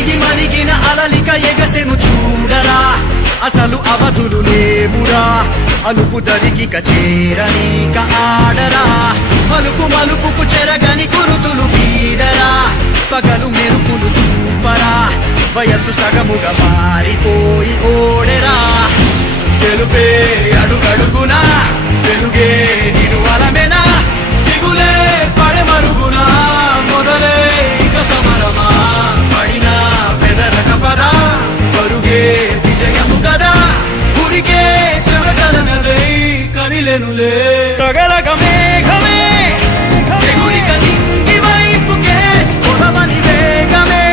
అణిగి మణిగిన అలలిక ఎగసెను చూడరా, అసలు అవధులు లేవురా, అలుపు దరిగిక చేరనీక ఆడరా, మలుపు మలుపుకు చెరగని గురుతులు వీడరా, పగలు మెరుపులు చూపరా, వయస్సు సగముగా మారిపోయి ఓడెరా. తెలుపే అడుగడుగునా, వెలుగే నిడువలమేనా, దిగులే పడమరుగునా, మొదలే ఇక సమరమా, పడినా పెదరక పదా, పరుగే విజయము కదా, ఉరికే చెమటలనలే కదిలెనులే. తగలగ మేఘమే ఎగురిక నింగి వైపుకే, కొడవని వేగమే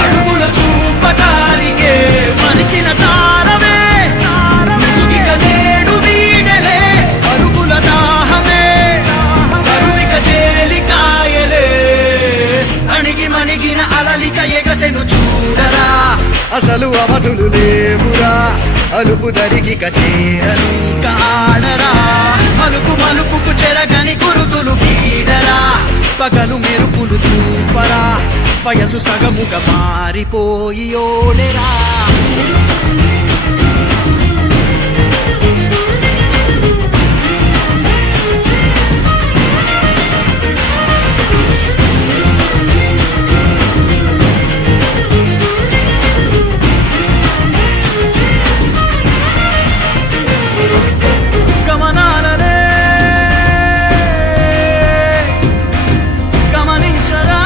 అడుగుల చూపటానికే, మరిచిన తారమే ముసుగిక నేడు వీడలే, అరుగుల దాహమే కరువిక తేలికాయలే. అణిగి మణిగిన అలలిక ఎగసెను చూడరా, అసలు అవధులు లేవురా, అలుపు దరిగిక చేరనీక ఆడరా, మలుపు మలుపుకు చెరగని గురుతులు వీడరా, పగలు మెరుపులు చూపరా, వయసు సగముగా మారిపోయి ఓడెరా. గమనాలనే గమనించరా,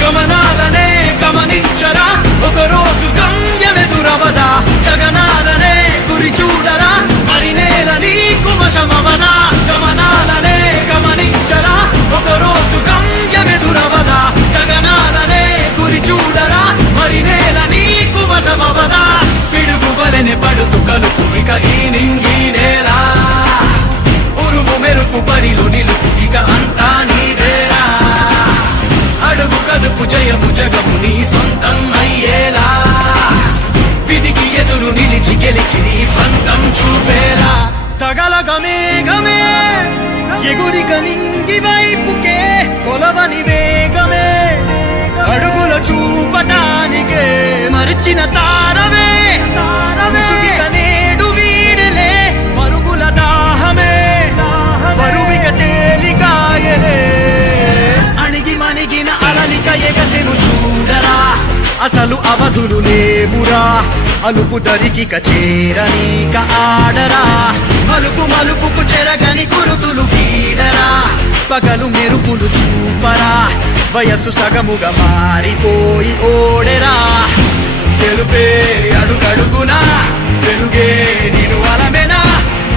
గమనాలనే గమనించరా, ఒకరోజు గమ్యమెదురవదా, గగనాలనే గురి చూడరా, మరి నేల నీకు వశమవనా. గమనాలనే గమనించరా, ఒకరోజు గమ్యమెదురవదా, గగనాలనే గురి చూడరా, మరి నేల నీకు వశమవదా. పిడుగు వలెనే పడుతు కలుపు ఇక ఈ నింగి నేల, ఉరుము మెరుపు బరిలో నిలుపు ఇక అంతా నీదేరా, అడుగు కదుపు జయము జగము నీ సొంతం అయ్యేలా, విధికి ఎదురు నిలిచి గెలిచి నీ పంతం చూపేలా. తగలగ మేఘమే ఎగురిక నింగి వైపుకే, కొలవని వేగమే అడుగుల చూపటానికే, మరిచిన తారమే ముసుగిక నేడు వీడలే, పరుగుల దాహమే బరువిక తేలికాయలే. అణిగి మణిగిన అలలిక ఎగసెను చూడరా, అసలు అవధులు లేవురా, అలుపు దరిగిక చేరనీక ఆడరా, మలుపు మలుపుకు చెరగని గురుతులు వీడరా, పగలు మెరుపులు చూపరా, వయస్సు సగముగా మారిపోయి ఓడెరా. తెలుపే అడుగడుగునా, వెలుగే నిడువలమేనా,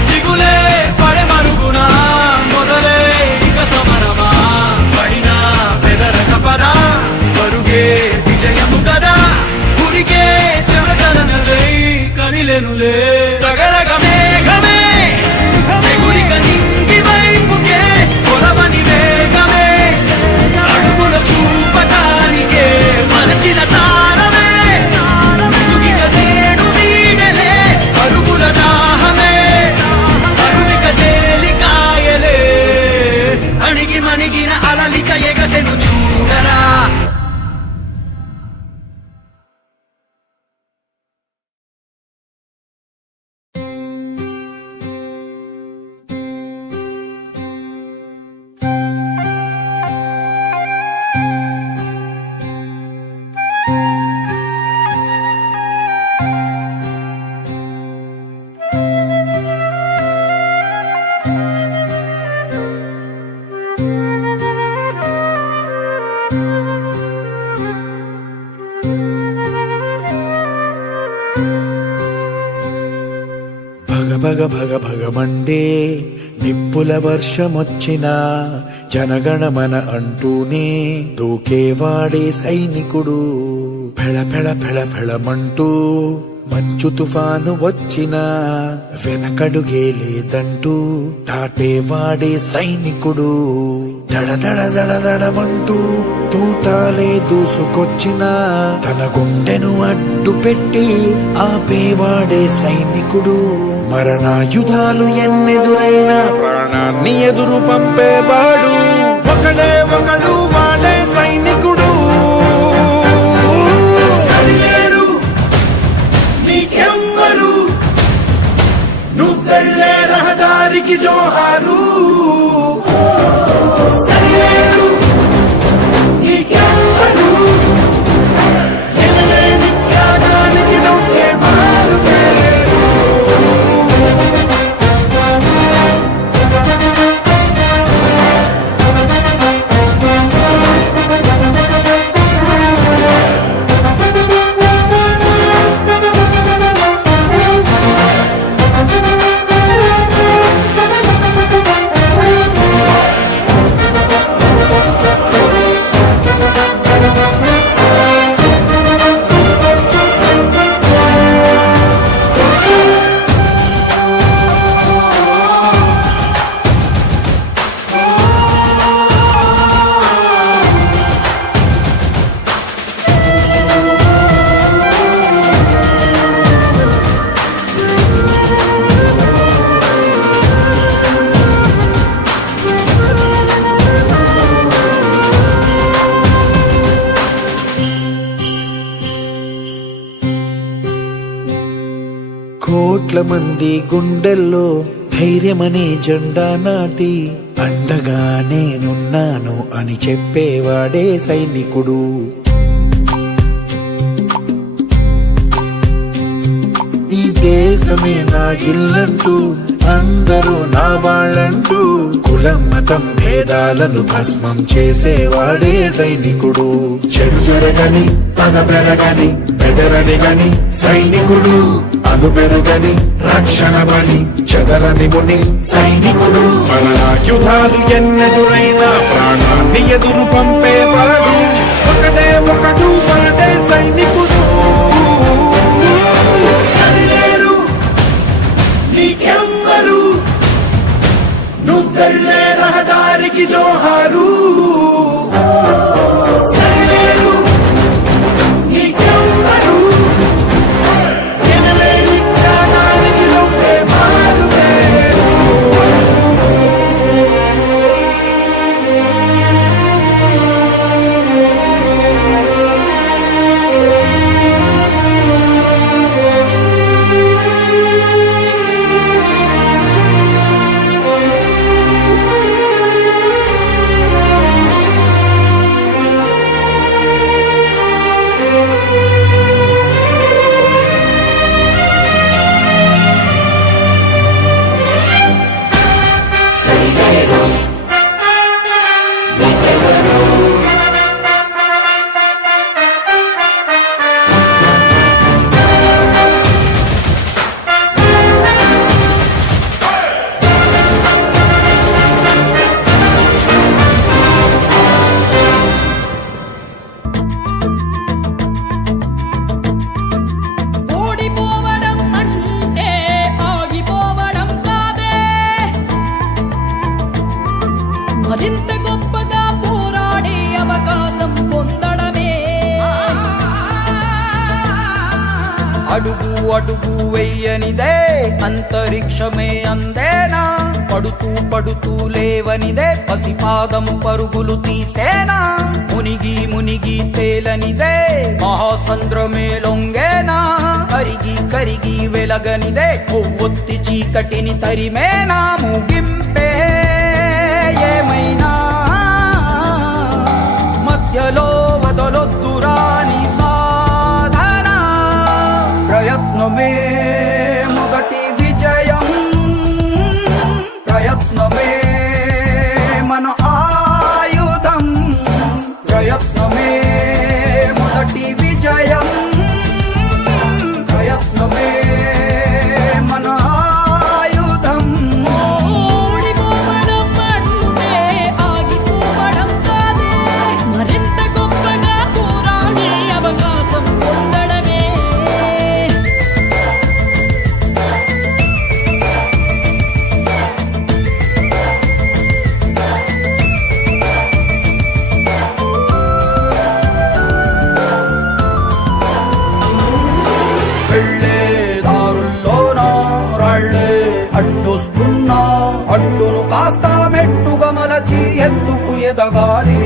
దిగులే పడమరుగునా, మొదలే ఇక సమరమా, పడినా పెదరక పదా, పరుగే విజయము కదా, ఉరికే చెమటలనలే కదిలెనులే. తగలగ మేఘమే ఎగురిక నింగి వైపుకే, కొలవని వేగమే అడుగుల చూపటానికే, మరచిన తారమే ముసుగిక నేడు వీడలే, అరుగుల దాహమే కరువిక తేలికాయలే. అణిగి మణిగిన అలలిక ఎగసెను చూడరా. భగ భగ భగమండే నిప్పుల వర్షమొచ్చినా, జనగణమన అంటూనే దూకేవాడే సైనికుడు, ఫెళ ఫెళ ఫెళ ఫెళమంటూ మంచు తుఫాను వచ్చినా, వెనకడుగే లేదంటూ దాటేవాడే సైనికుడు, దడ దడ దడ దడమంటూ తూటాలే దూసుకొచ్చినా, తన గుండెను అడ్డు పెట్టి ఆపేవాడే సైనికుడు, మరణాయుధాలు ఎన్నెదురైనా ప్రాణాన్ని ఎదురు పంపేవాడు ఒకడే ఒకడు వాడే. కోట్ల మంది గుండెల్లో ధైర్యమనే జెండా నాటి అండగా నేనున్నాను అని చెప్పేవాడే సైనికుడు. ఈ దేశమే నా ఇల్లంటూ అందరూ నా వాళ్ళంటూ కులం మతం భేదాలను భస్మం చేసేవాడే సైనికుడు. చెడు జరగని పగ పెరగని బెదరని గని సైనికుడు, అగు పెరుగని రక్షణ బని చెదరని ముని సైనికుడు. మన ఆయుధాలు ఎన్నెదురైనా ప్రాణాన్ని ఎదురు పంపేవాడు ఒకటే ఒకడు వాడే సైనికుడు. నీకెవ్వరు నువ్వెళ్ళే రహదారికి జోహారు. సరిలేరు నీకెవ్వరు ఎనలేని త్యాగానికి నువ్వే మారువేరు. ఓడిపోవడం అంటే ఆగిపోవడం కాదే, మరింత గొప్పగా పోరాడే అవకాశం పొందడమే. అడుగు అడుగు వెయ్యనిదే అంతరిక్షమే అందేనా, పడుతూ పడుతూ లేవనిదే పసిపాదం పరుగులు తీసేనా, మునిగి మునిగి తేలనిదే మహాసంద్రమే లొంగేనా, కరిగి కరిగి వెలగనిదే కొవ్వొత్తి చీకటిని తరిమేనా, ముగింపే ఏమైనా మధ్యలో వదలొద్దురాని సాధన, ప్రయత్నమే మొదటి విజయం, ప్రయత్నమే మన ఆయుధం, ప్రయత్నమే మొదటి విజయం, ప్రయత్నమే మన ఆయుధం. ఓడిపోవడం అంటే ఆగిపోవడం కాదే, మరింత గొప్పగా పోరాడే అవకాశం పొందడమే. వెళ్ళే దారుల్లోన రాళ్ళే అడ్డొస్తున్నా, అడ్డును కాస్త మెట్టుగా మలచి ఎత్తుకు ఎదగాలి.